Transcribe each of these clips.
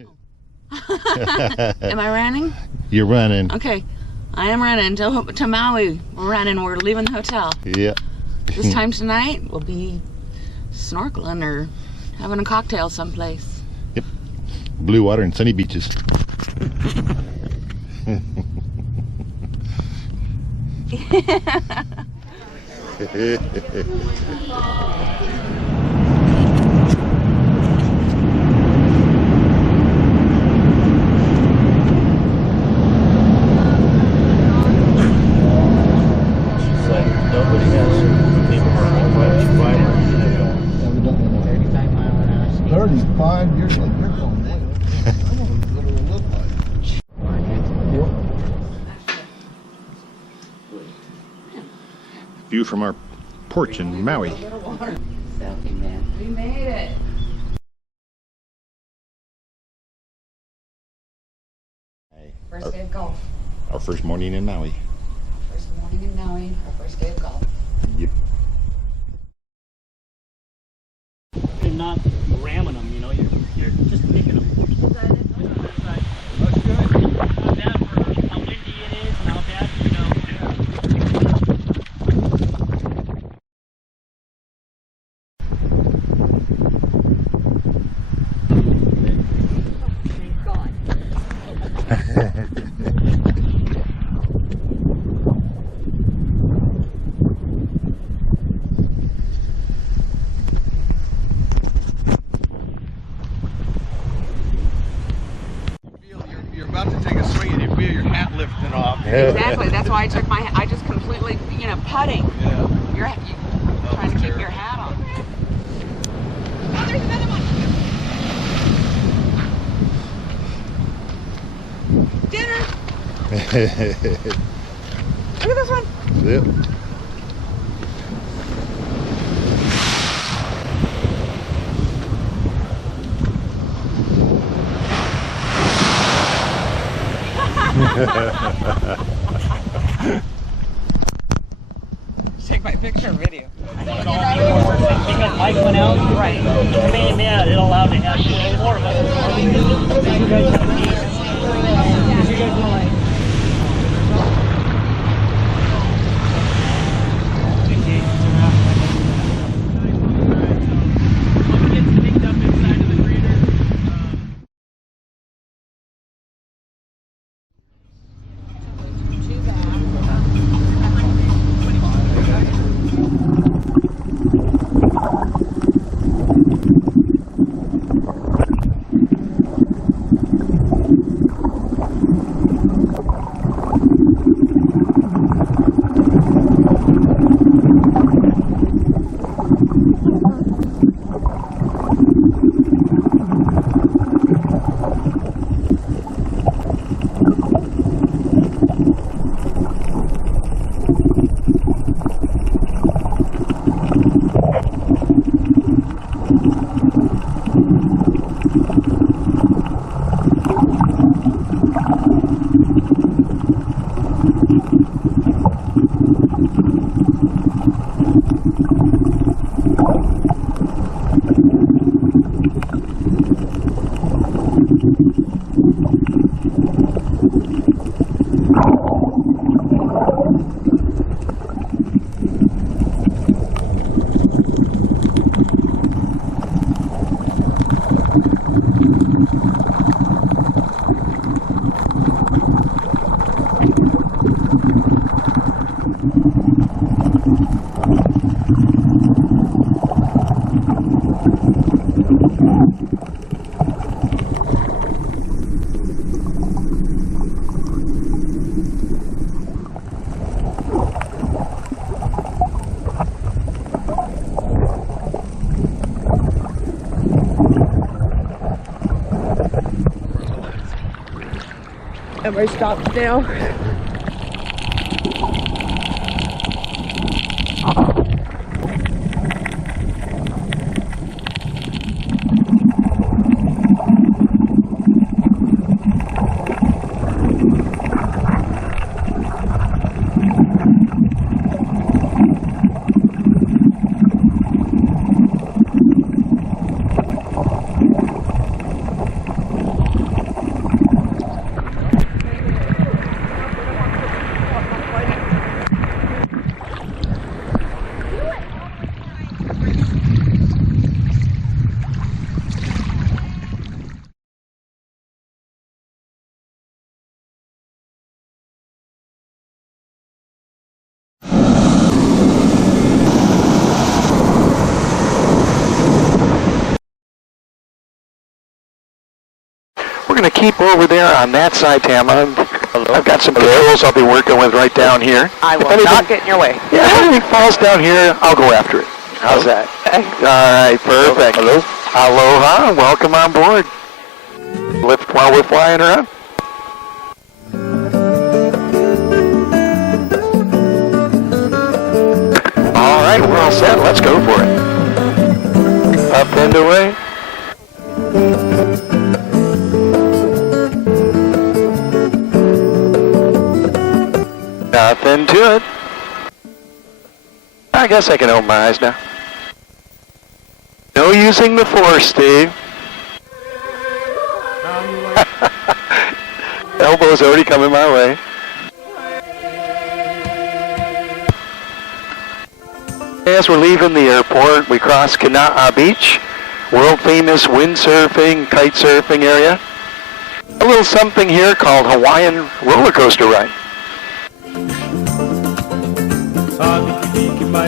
Am I running? You're running. Okay, I am running to Maui. We're running. We're leaving the hotel. Yep. This time tonight, we'll be snorkeling or having a cocktail someplace. Yep. Blue water and sunny beaches. View from our porch in Maui. We made it. First day of golf. Our first morning in Maui. First morning in Maui. Our first day of golf. Yep. You're not ramming them, you know, you're just picking them. That's good. Not bad for how windy it is and how bad, you know. You're about to take a swing and you feel your hat lifting off. Exactly. That's why I just completely, putting. Yeah. You're trying to keep your hat on. Oh, there's another one. Dinner. Look at this one. Yep. Take my picture and video. Because Mike went out, Right. I mean, yeah, it allowed to have 4 of us. Did you guys have these? Did you guys want like... And we're stopped now. going to keep over there on that side, Tamara. I've got some patrols I'll be working with right down here. I will not get in your way. Yeah, if anything falls down here, I'll go after it. How's that? All right, perfect. Hello. Aloha, welcome on board. Lift while we're flying around. All right, we're all set. Let's go for it. Up and away. Nothing to it. I guess I can open my eyes now. No using the force, Steve. Elbow's already coming my way. As we're leaving the airport, we cross Kana'a Beach, world-famous windsurfing, kite surfing area. A little something here called Hawaiian roller coaster ride.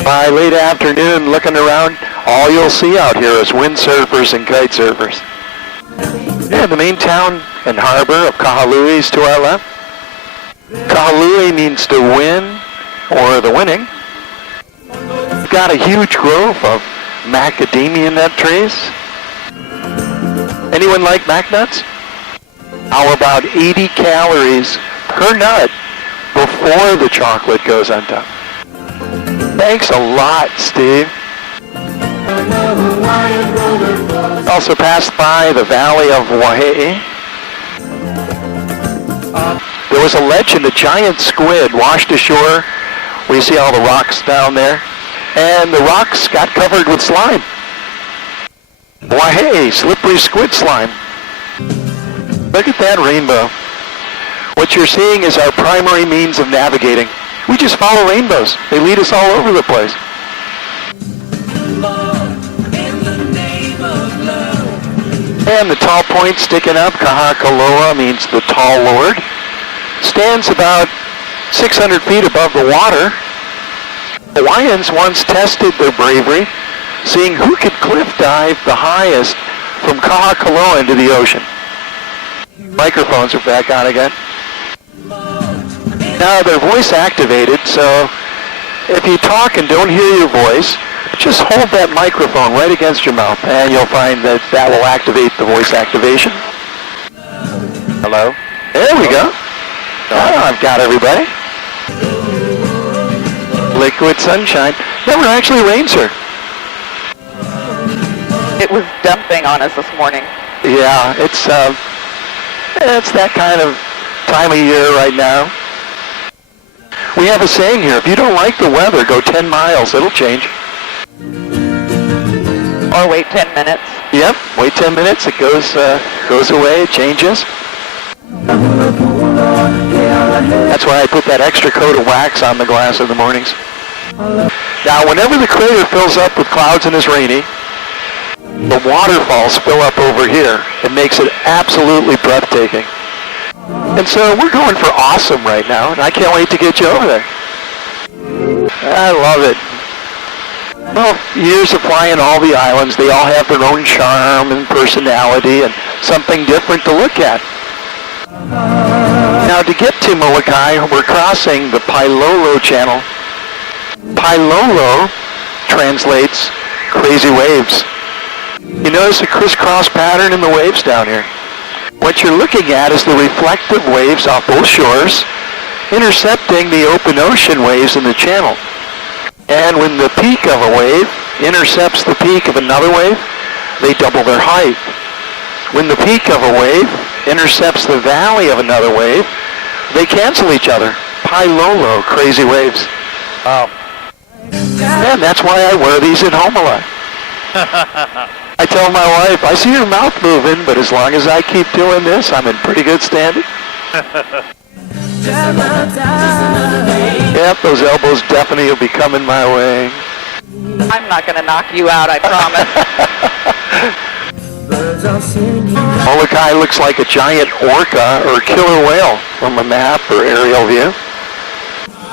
By late afternoon, looking around, all you'll see out here is windsurfers and kite surfers. And the main town and harbor of Kahului is to our left. Kahului means to win or the winning. We've got a huge grove of macadamia nut trees. Anyone like mac nuts? How about 80 calories per nut before the chocolate goes on top? Thanks a lot, Steve. Also passed by the Valley of Waihe'i. There was a legend, a giant squid washed ashore. We see all the rocks down there. And the rocks got covered with slime. Waihe'i, slippery squid slime. Look at that rainbow. What you're seeing is our primary means of navigating. We just follow rainbows. They lead us all over the place. And the tall point sticking up, Kahakaloa means the tall Lord, stands about 600 feet above the water. Hawaiians once tested their bravery, seeing who could cliff dive the highest from Kahakaloa into the ocean. Microphones are back on again. Now they're voice activated, so if you talk and don't hear your voice, just hold that microphone right against your mouth and you'll find that that will activate the voice activation. Hello? There we go. Oh, I've got everybody. Liquid sunshine. Never actually rained, sir. It was dumping on us this morning. Yeah, it's that kind of time of year right now. We have a saying here, if you don't like the weather, go 10 miles, it'll change. Or wait 10 minutes. Yep, wait 10 minutes, it goes away, it changes. That's why I put that extra coat of wax on the glass in the mornings. Now, whenever the crater fills up with clouds and is rainy, the waterfalls fill up over here. It makes it absolutely breathtaking. And so we're going for awesome right now, and I can't wait to get you over there. I love it. Well, years of flying all the islands, they all have their own charm and personality and something different to look at. Now, to get to Molokai, we're crossing the Pailolo Channel. Pailolo translates crazy waves. You notice a crisscross pattern in the waves down here. What you're looking at is the reflective waves off both shores, intercepting the open ocean waves in the channel. And when the peak of a wave intercepts the peak of another wave, they double their height. When the peak of a wave intercepts the valley of another wave, they cancel each other. Pailolo, crazy waves. Wow. And that's why I wear these at home a lot. I tell my wife, I see your mouth moving, but as long as I keep doing this, I'm in pretty good standing. Yep, those elbows definitely will be coming my way. I'm not going to knock you out, I promise. Molokai looks like a giant orca or killer whale from a map or aerial view.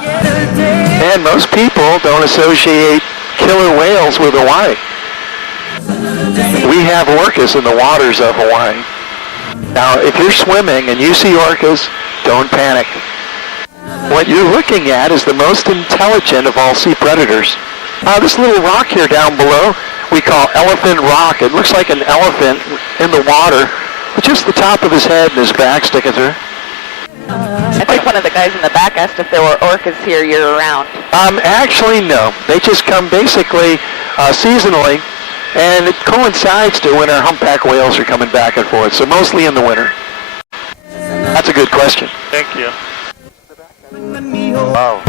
And most people don't associate killer whales with Hawaii. We have orcas in the waters of Hawaii. Now, if you're swimming and you see orcas, don't panic. What you're looking at is the most intelligent of all sea predators. This little rock here down below we call Elephant Rock. It looks like an elephant in the water with just the top of his head and his back sticking through. I think one of the guys in the back asked if there were orcas here year-round. Actually, no. They just come basically seasonally, and it coincides to when our humpback whales are coming back and forth, so mostly in the winter. That's a good question. Thank you. Wow.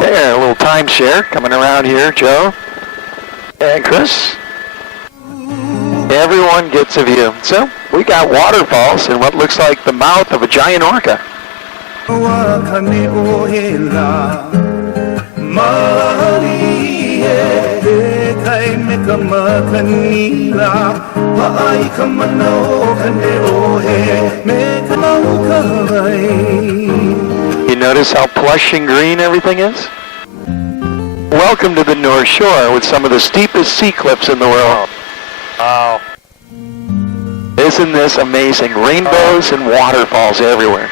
There, a little timeshare coming around here, Joe and Chris. Everyone gets a view. So we got waterfalls and what looks like the mouth of a giant orca. You notice how plush and green everything is? Welcome to the North Shore with some of the steepest sea cliffs in the world. Wow. Isn't this amazing? Rainbows and waterfalls everywhere.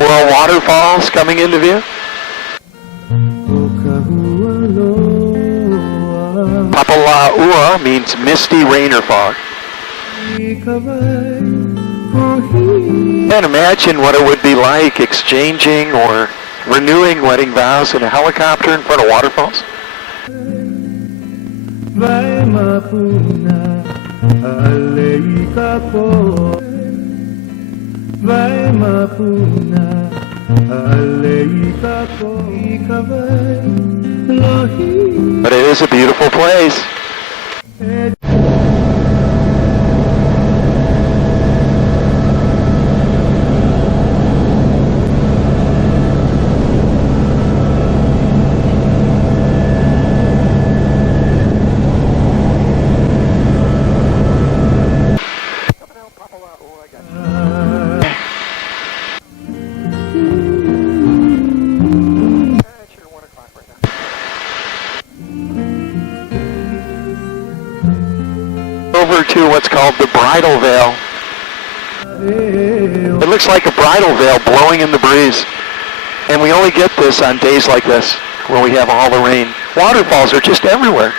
More waterfalls coming into view. Papala'ua means misty rain or fog. Can't imagine what it would be like exchanging or renewing wedding vows in a helicopter in front of waterfalls. But it is a beautiful place. Over to what's called the bridal veil. It looks like a bridal veil blowing in the breeze. And we only get this on days like this, where we have all the rain. Waterfalls are just everywhere.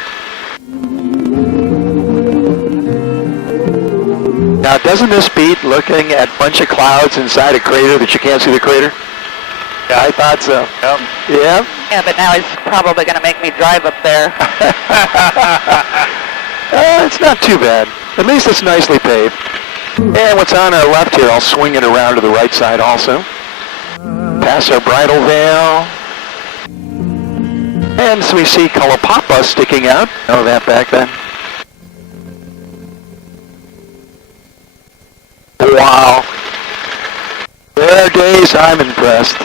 Now, doesn't this beat looking at a bunch of clouds inside a crater that you can't see the crater? Yeah, I thought so. Yep. Yeah? Yeah, but now he's probably going to make me drive up there. It's not too bad. At least it's nicely paved. And what's on our left here, I'll swing it around to the right side also. Past our bridal veil. And so we see Kalapapa sticking out. Know that back then. Wow. There are days I'm impressed.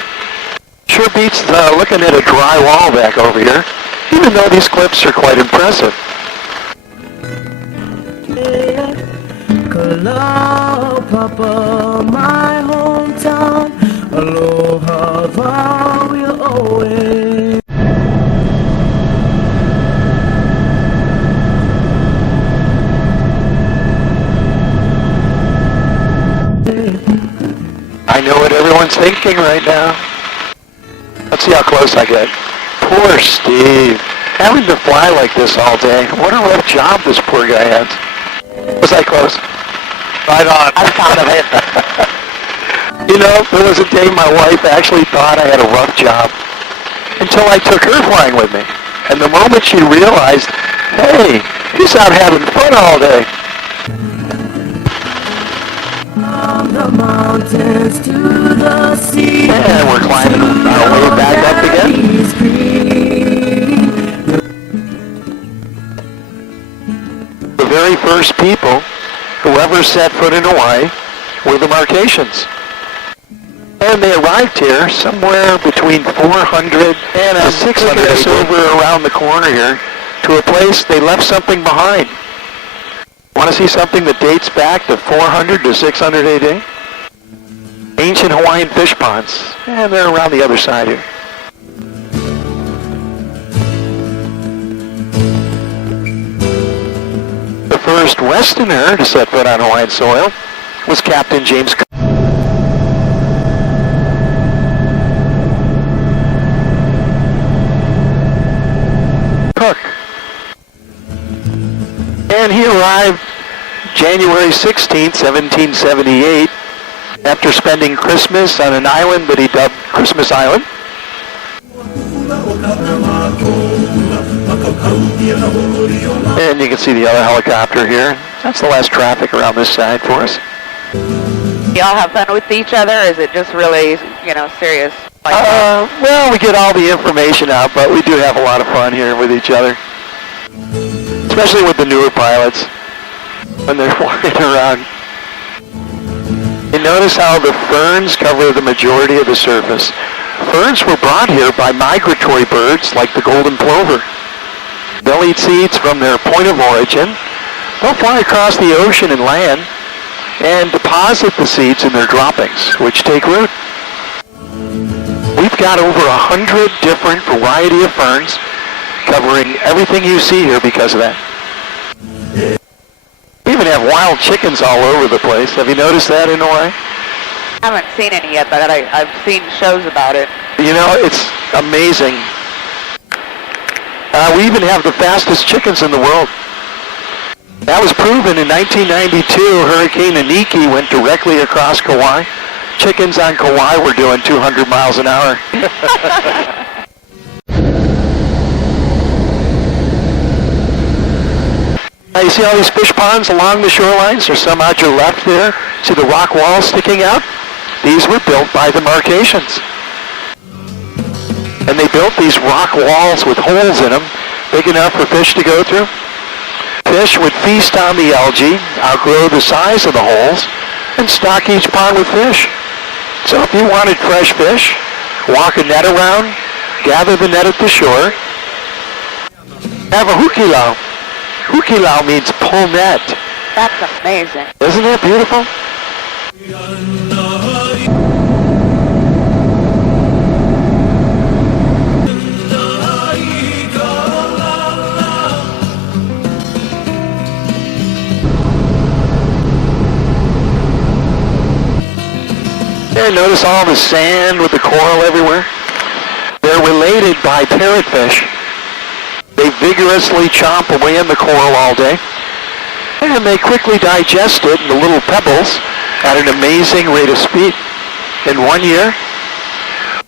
Sure beats looking at a dry wall back over here, even though these cliffs are quite impressive. Kalapapa, my hometown, aloha vow will always. I know what everyone's thinking right now. Let's see how close I get. Poor Steve. Having to fly like this all day. What a rough job this poor guy has. Was I close? Right on. I'm proud of it. You know, there was a day my wife actually thought I had a rough job until I took her flying with me. And the moment she realized, hey, he's out having fun all day. From the mountains to the sea. And we're climbing our way back up again. The very first people who ever set foot in Hawaii were the Marquesans. And they arrived here somewhere between 400 and 600 us over around the corner here to a place they left something behind. Want to see something that dates back to 400 to 600 AD? Ancient Hawaiian fish ponds. And they're around the other side here. The first Westerner to set foot on Hawaiian soil was Captain James Cook. And he arrived January 16th, 1778, after spending Christmas on an island that he dubbed Christmas Island. And you can see the other helicopter here. That's the last traffic around this side for us. Y'all have fun with each other, or is it just really, serious? Well, we get all the information out, but we do have a lot of fun here with each other. Especially with the newer pilots, when they're flying around. You notice how the ferns cover the majority of the surface. Ferns were brought here by migratory birds like the golden plover. They'll eat seeds from their point of origin. They'll fly across the ocean and land and deposit the seeds in their droppings, which take root. We've got over 100 different variety of ferns covering everything you see here because of that. We even have wild chickens all over the place. Have you noticed that in Hawaii? I haven't seen any yet, but I've seen shows about it. It's amazing. We even have the fastest chickens in the world. That was proven in 1992. Hurricane Iniki went directly across Kauai. Chickens on Kauai were doing 200 miles an hour. Now you see all these fish ponds along the shorelines? There's some out your left there. See the rock walls sticking out? These were built by the Marquesans. And they built these rock walls with holes in them, big enough for fish to go through. Fish would feast on the algae, outgrow the size of the holes, and stock each pond with fish. So if you wanted fresh fish, walk a net around, gather the net at the shore, have a hukilau. Hukilau means pull net. That's amazing. Isn't that beautiful? And notice all the sand with the coral everywhere? They're related by parrotfish. They vigorously chomp away in the coral all day, and they quickly digest it in the little pebbles at an amazing rate of speed. In 1 year,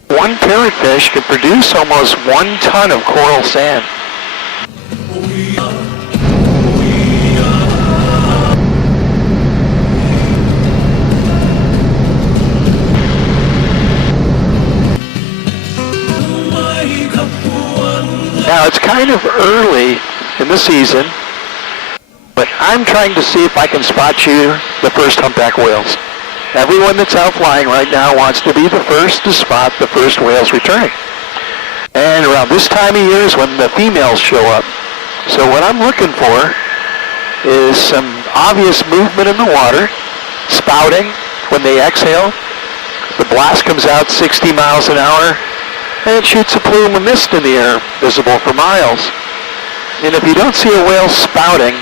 one parrotfish can produce almost 1 ton of coral sand. Now, it's kind of early in the season, but I'm trying to see if I can spot you the first humpback whales. Everyone that's out flying right now wants to be the first to spot the first whales returning. And around this time of year is when the females show up. So what I'm looking for is some obvious movement in the water, spouting when they exhale. The blast comes out 60 miles an hour, and it shoots a plume of mist in the air, visible for miles. And if you don't see a whale spouting,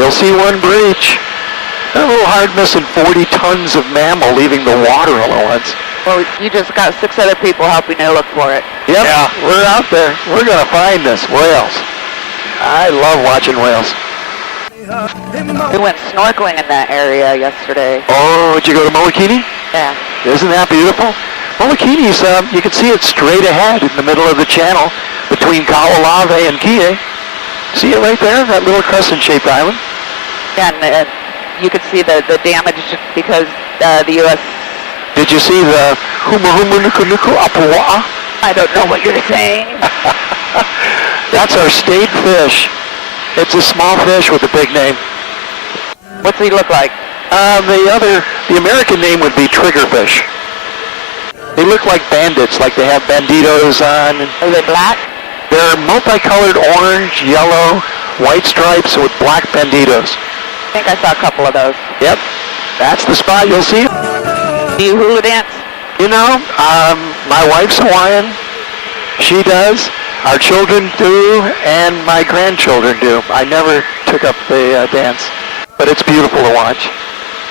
you'll see one breach. A little hard missing 40 tons of mammal leaving the water all at once. Well, you just got 6 other people helping you look for it. Yep, yeah. We're out there. We're going to find this, whales. I love watching whales. We went snorkeling in that area yesterday. Oh, did you go to Molokini? Yeah. Isn't that beautiful? Molokini's, you can see it straight ahead in the middle of the channel between Kaho'olawe and Kihei. See it right there, that little crescent-shaped island? Yeah, and you could see the damage because the U.S. Did you see the Humuhumunukunuku Apua'a? I don't know what you're saying. That's our state fish. It's a small fish with a big name. What's he look like? The American name would be triggerfish. They look like bandits, like they have banditos on. Are they black? They're multicolored orange, yellow, white stripes with black banditos. I think I saw a couple of those. Yep, that's the spot you'll see. Do you hula dance? You know, my wife's Hawaiian. She does. Our children do, and my grandchildren do. I never took up the dance, but it's beautiful to watch.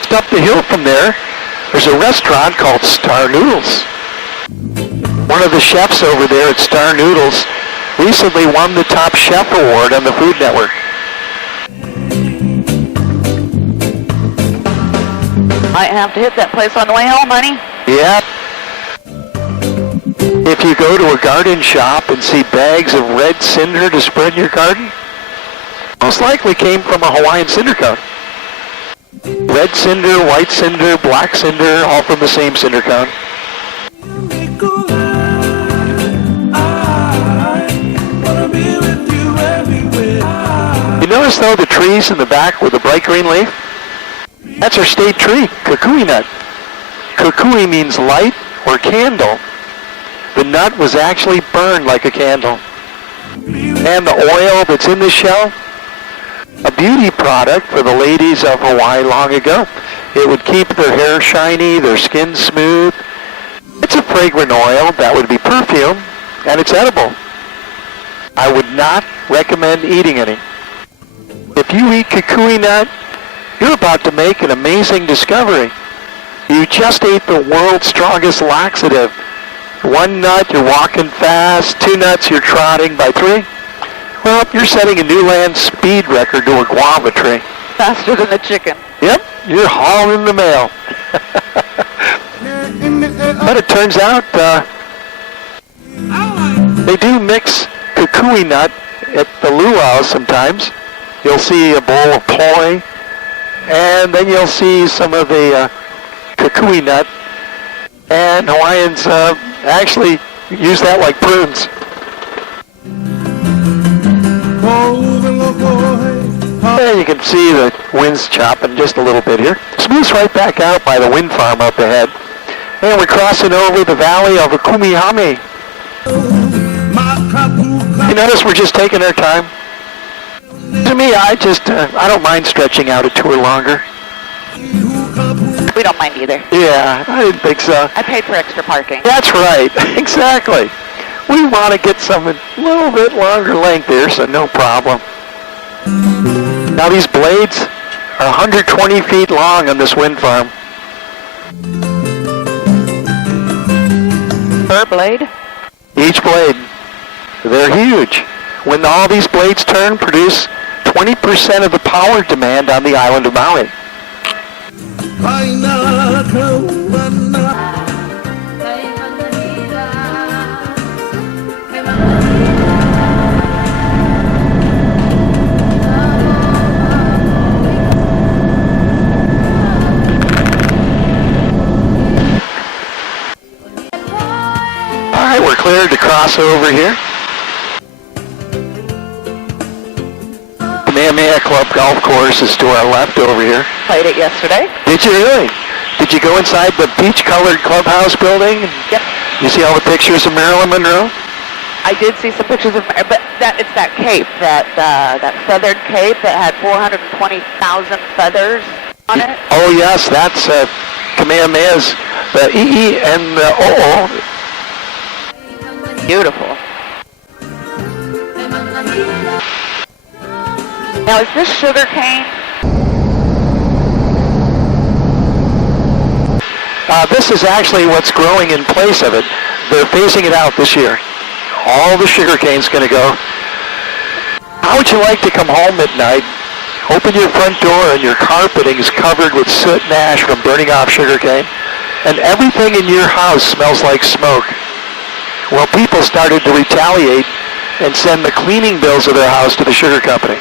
Just up the hill from there, there's a restaurant called Star Noodles. One of the chefs over there at Star Noodles recently won the top chef award on the Food Network. Might have to hit that place on the way home, honey. Yep. If you go to a garden shop and see bags of red cinder to spread in your garden, most likely came from a Hawaiian cinder cone. Red cinder, white cinder, black cinder, all from the same cinder cone. You notice though the trees in the back with the bright green leaf? That's our state tree, kukui nut. Kukui means light or candle. The nut was actually burned like a candle. And the oil that's in the shell, a beauty product for the ladies of Hawaii long ago. It would keep their hair shiny, their skin smooth. It's a fragrant oil that would be perfume, and it's edible. I would not recommend eating any. If you eat kukui nut, you're about to make an amazing discovery. You just ate the world's strongest laxative. 1 nut, you're walking fast. 2 nuts, you're trotting. By 3, well, you're setting a new land speed record to a guava tree. Faster than the chicken. Yep, you're hauling the mail. But it turns out they do mix kukui nut at the luau sometimes. You'll see a bowl of poi, and then you'll see some of the kukui nut, and Hawaiians actually use that like prunes. And you can see the wind's chopping just a little bit here. Smooths right back out by the wind farm up ahead. And we're crossing over the valley of Kumihame. You notice we're just taking our time? To me, I don't mind stretching out a tour longer. We don't mind either. Yeah, I didn't think so. I paid for extra parking. That's right, exactly. We want to get some a little bit longer length here, so no problem. Now these blades are 120 feet long on this wind farm. Per blade? Each blade. They're huge. When all these blades turn, produce 20% of the power demand on the island of Maui. All right, we're cleared to cross over here. Kamehameha Club Golf Course is to our left over here. Played it yesterday. Did you really? Did you go inside the peach-colored clubhouse building? Yep. You see all the pictures of Marilyn Monroe? I did see some pictures of, but it's that cape, that feathered cape that had 420,000 feathers on it. Oh yes, that's Kamehameha's, the E and the O. Beautiful. Now, is this sugar cane? This is actually what's growing in place of it. They're phasing it out this year. All the sugar cane's going to go. How would you like to come home at night, open your front door, and your carpeting is covered with soot and ash from burning off sugar cane, and everything in your house smells like smoke? Well, people started to retaliate and send the cleaning bills of their house to the sugar company.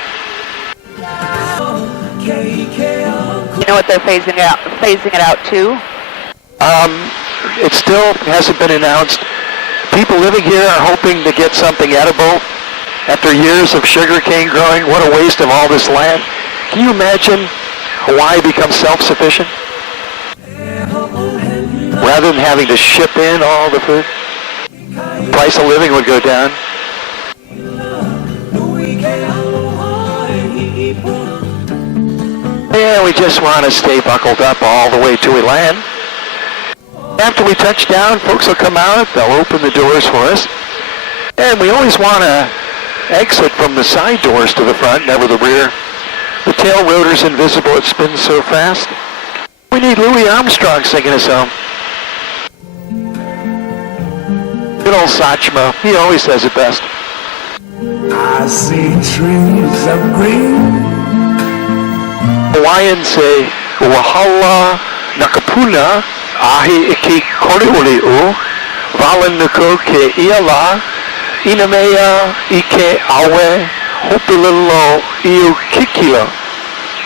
You know what they're phasing it out to? It still hasn't been announced. People living here are hoping to get something edible after years of sugar cane growing. What a waste of all this land. Can you imagine Hawaii becomes self-sufficient? rather than having to ship in all the food. Price of living would go down. And we just want to stay buckled up all the way till we land. After we touch down, folks will come out, they'll open the doors for us. And we always want to exit from the side doors to the front, never the rear. The tail rotor's invisible, it spins so fast. We need Louis Armstrong singing us home. Good old Satchmo, he always says it best. I see trees of green. Hawaiians say, Wahala nakapuna ahi iki koriuri'u, valanuko ke iala, inamea ike awe, hopililo iu kikio.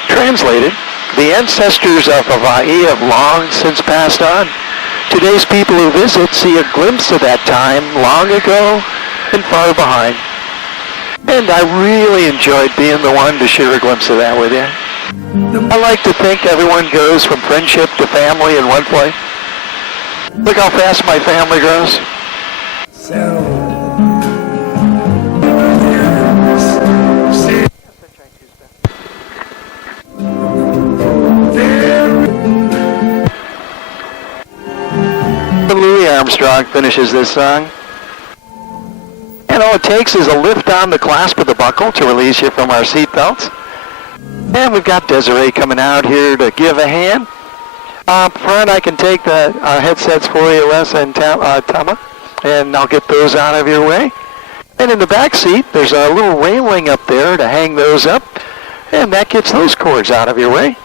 Translated, the ancestors of Hawaii have long since passed on. Today's people who visit see a glimpse of that time long ago and far behind. And I really enjoyed being the one to share a glimpse of that with you. I like to think everyone goes from friendship to family in one place. Look how fast my family grows. Louis Armstrong finishes this song. And all it takes is a lift on the clasp of the buckle to release you from our seat belts. And we've got Desiree coming out here to give a hand. Up front, I can take the headsets for you, Les and Tamara, and I'll get those out of your way. And in the back seat, there's a little railing up there to hang those up, and that gets those cords out of your way.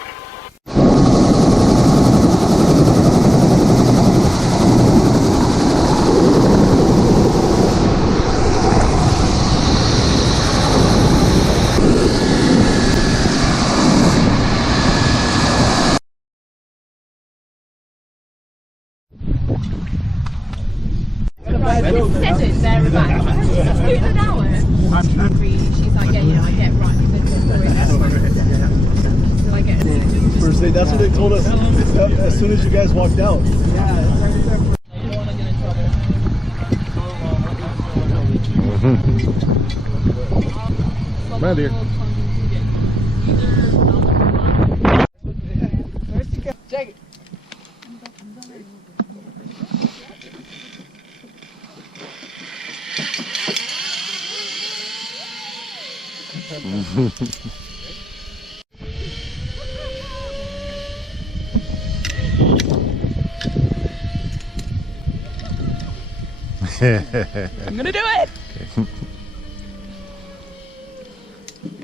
That's what they told us as soon as you guys walked out. Come on, dear. Take it. I'm gonna do it.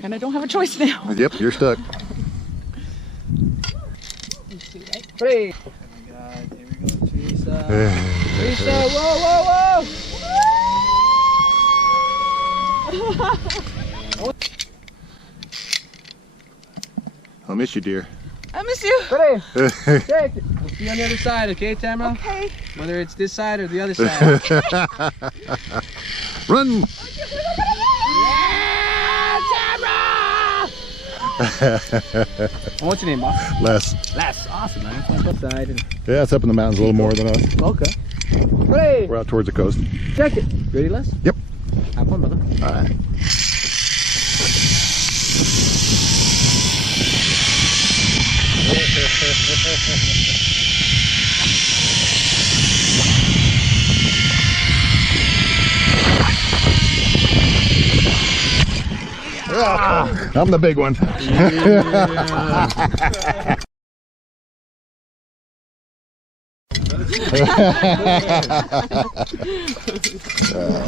And I don't have a choice now. Yep, you're stuck. Hey. Oh my God, here we go, Teresa. Teresa, whoa, whoa, whoa! I'll miss you, dear. I miss you. Ready? Take it. We'll see you on the other side, okay, Tamara? Okay. Whether it's this side or the other side. Run! Yeah, Tamara! What's your name, boss? Les. Les. Awesome, man. It's my left side. Yeah, it's up in the mountains a little more than us. Okay. Ready? We're out towards the coast. Check it. Ready, Les? Yep. Have fun, brother. All right. I'm the big one.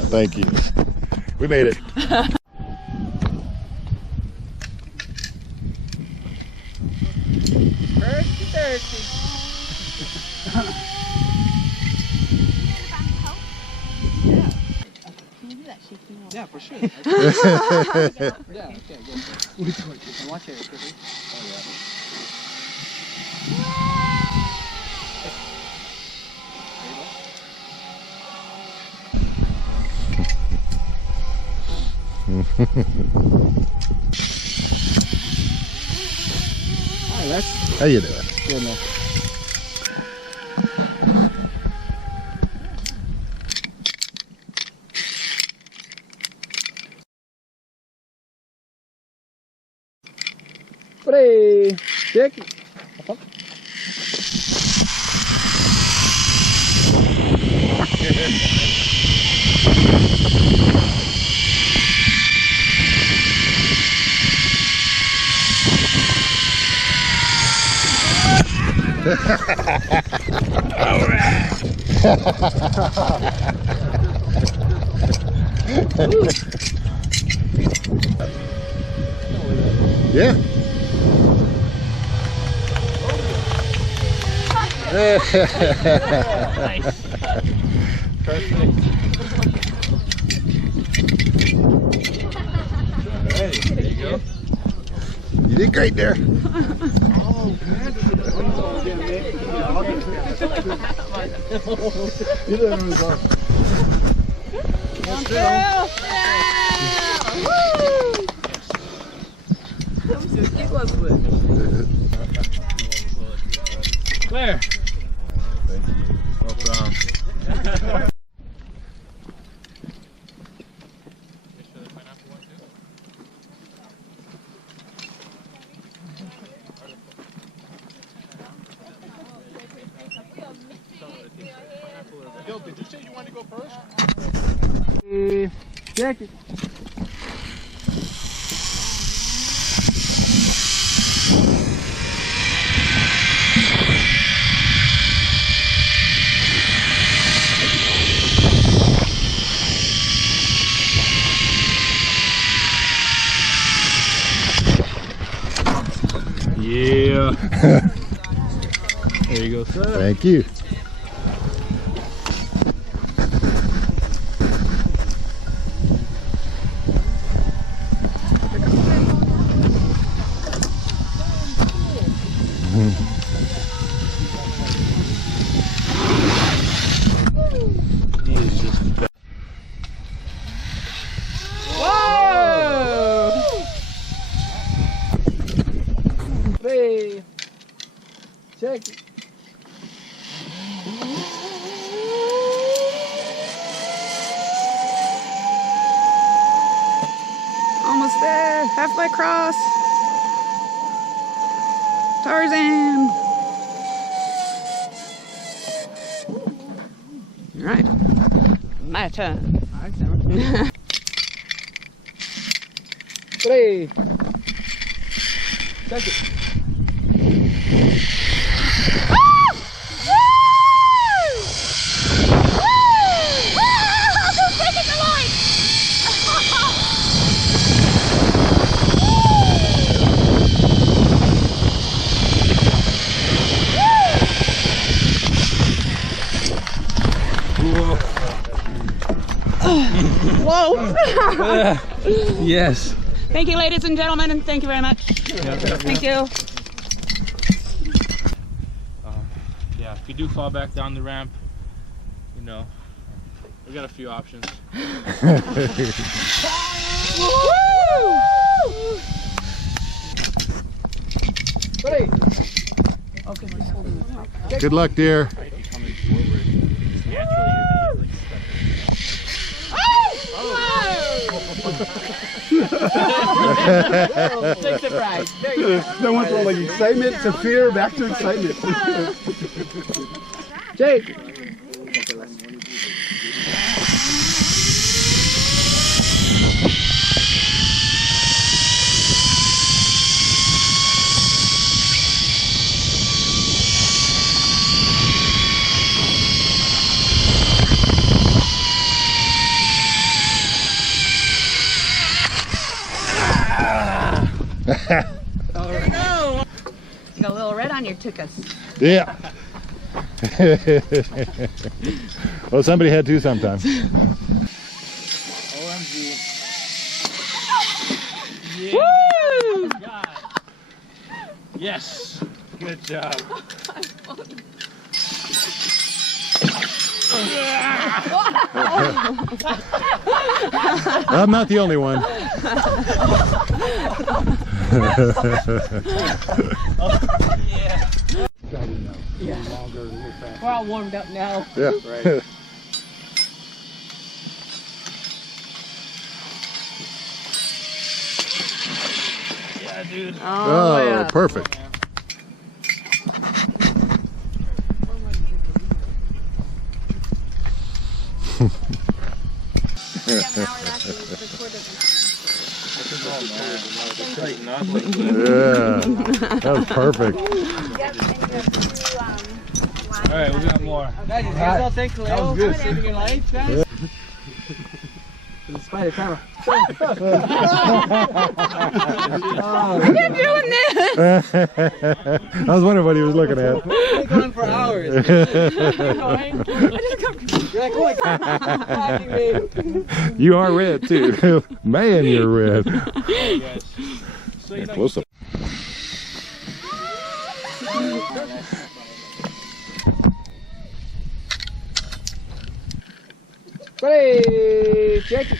Thank you. We made it. Thirsty. Yeah, for sure. Yeah, okay, go. And watch it. Oh, yeah. Hi, Les. How you doing? Good, man. Ready, check. Yeah. Nice. You did great there. Claire. No problem. Bill, did you say you wanted to go first? Check it. Yeah. There you go, sir. Thank you. Ready, check it. Almost there. Halfway across. Tarzan. All right. My turn. Ready, check it. Whoa. Yes. Thank you, ladies and gentlemen, and thank you very much. Thank you. Yeah, if you do fall back down the ramp, you know, we got a few options. Ready. Good luck, dear. Big surprise. That went from like excitement to fear back to excitement. Jake. You got a little red on your tuchus. Yeah. Well, somebody had to sometimes. OMG. Woo! Yes. Good job. I'm not the only one. We're all warmed up now. Yeah. Right. Yeah, dude. dude. Oh, yeah. perfect. Yeah, that was perfect. All right, we got more. Guys, you guys all think Leo was saving your life, guys? Despite the camera. You're doing this! I was wondering what he was looking at. It's been going for hours. You're like, oh, You are red too. Man, you're red. So you know, Close up. Hey, check it.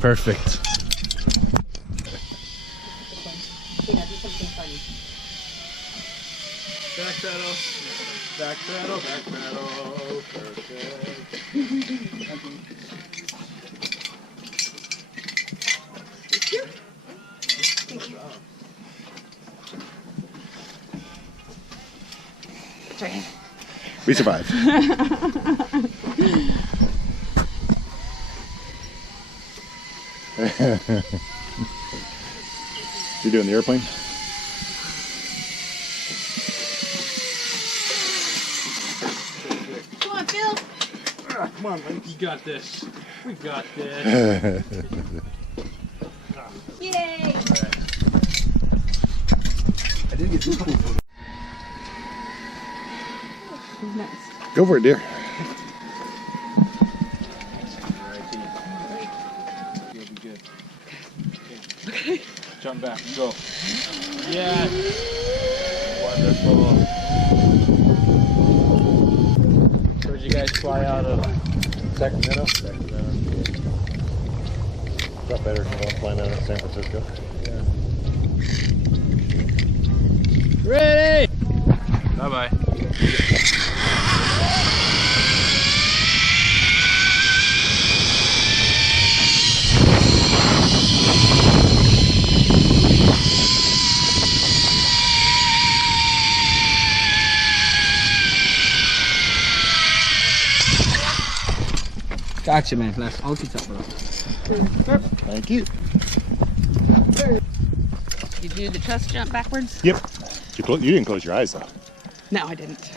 Perfect. Back pedal. Back pedal. Back pedal. Perfect. We survived. You doing the airplane? Come on, Phil. come on, Mike, you got this. We got this. Yay! I didn't get this one. Who's next? Go for it, dear. You'll be good. Okay. Jump back. Go. Yes. Wonderful. Where'd you guys fly out of? Sacramento. Sacramento. It's not better than flying out of San Francisco. Ready? Bye-bye. Gotcha, man. That's all you talk about. Thank you. You do the chest jump backwards? Yep. You didn't close your eyes though. No, I didn't.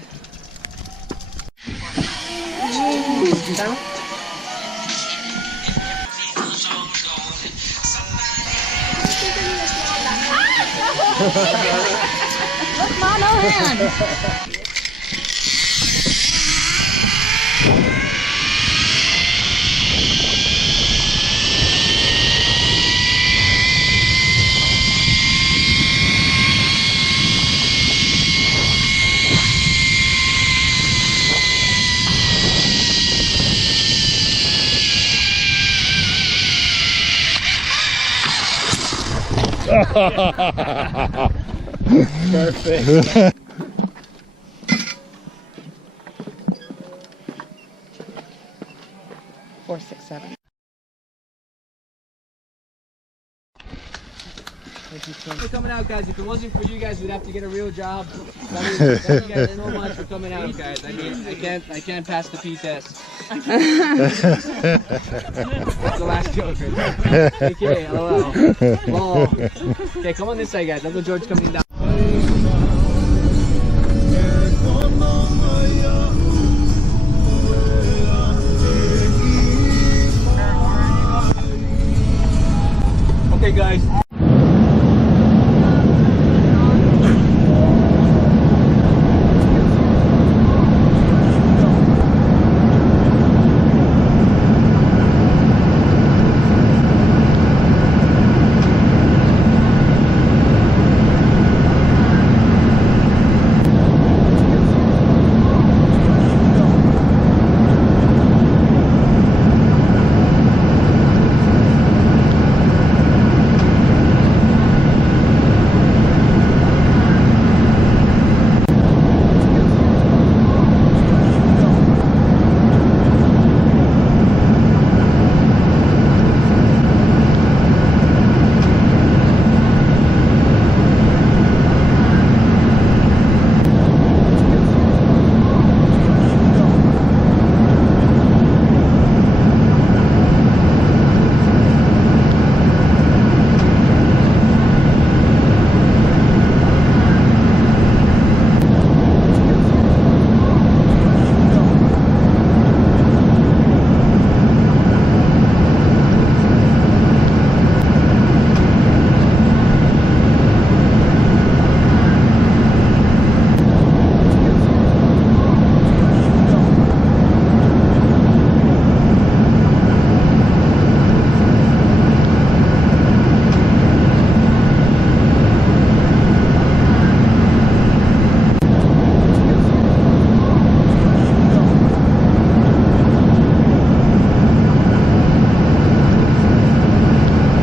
Look, Mom, no hand. Perfect. 4, 6, 7. For coming out, guys. If it wasn't for you guys, we'd have to get a real job. Thank you guys so much for coming out, guys. I can't pass the P test. That's the last joke right there. Okay, LOL. Okay, come on this side, guys. Uncle George coming down.